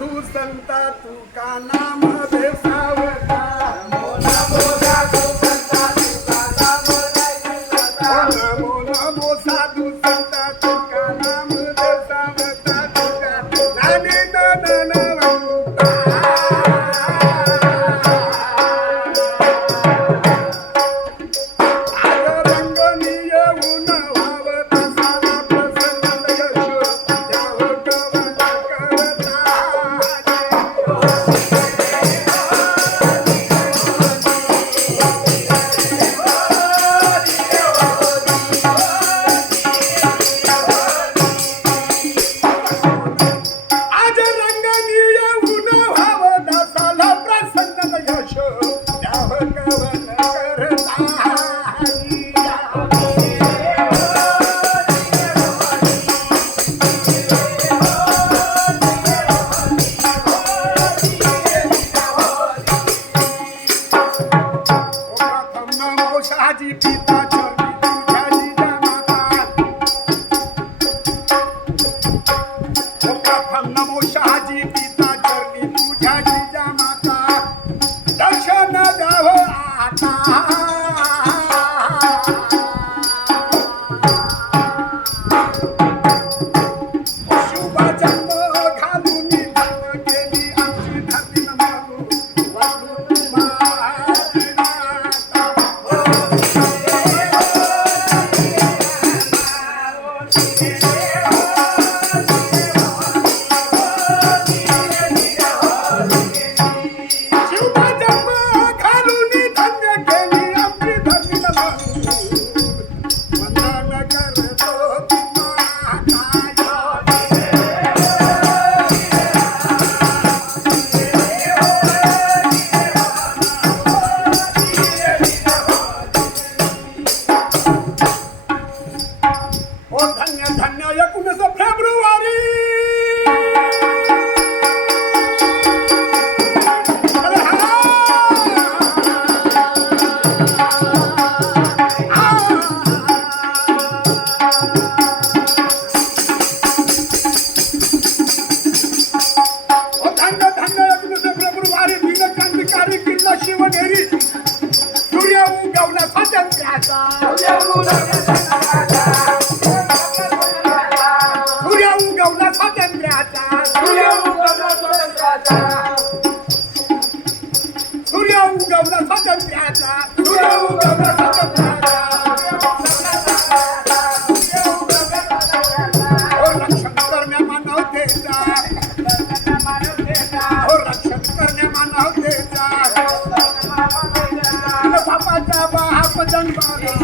साधू संत तुका नाम बेसावता नमो नमो साधू संत तुका नाम बेसावता नमो नमो साधू संत तुका नाम बेसावता तुका नानी ननवंता आज रंगनी येऊन व्हावता साला प्रसन्न यशो द्याव कवन करता आज रंगनी येऊन व्हावता साला प्रसन्न यशो द्याव कवन करता प्रथम नमो शहाजी पिता चरणी तुझ्या जिजामाता प्रथम नमो शहाजी पिता चरणी तुझ्या जिजामाता दर्शन द्याव आता शुभ जन्म घालून धन केली आमची धरती म्हणू वधू तुम्हाला शुभ जन्म घालून धन्य केली आमची धरती म्हणू वंदन करतो तुम्हाला ओ धन्य धन्य 19 फेब्रुवारी अरे ओ धन्य धन्य 19 फेब्रुवारी दिन क्रांतिकारी किल्ला शिवनेरी सूर्य उगवला स्वातंत्र्याचा सूर्य उगवला स्वातंत्र्याचा सूर्य उगवला स्वातंत्र्याचा सूर्य उगवला स्वातंत्र्याचा ओ रक्षण करण्या मानवतेचा ओ रक्षण करण्या मानवतेचा बापाचा बाप जन्माला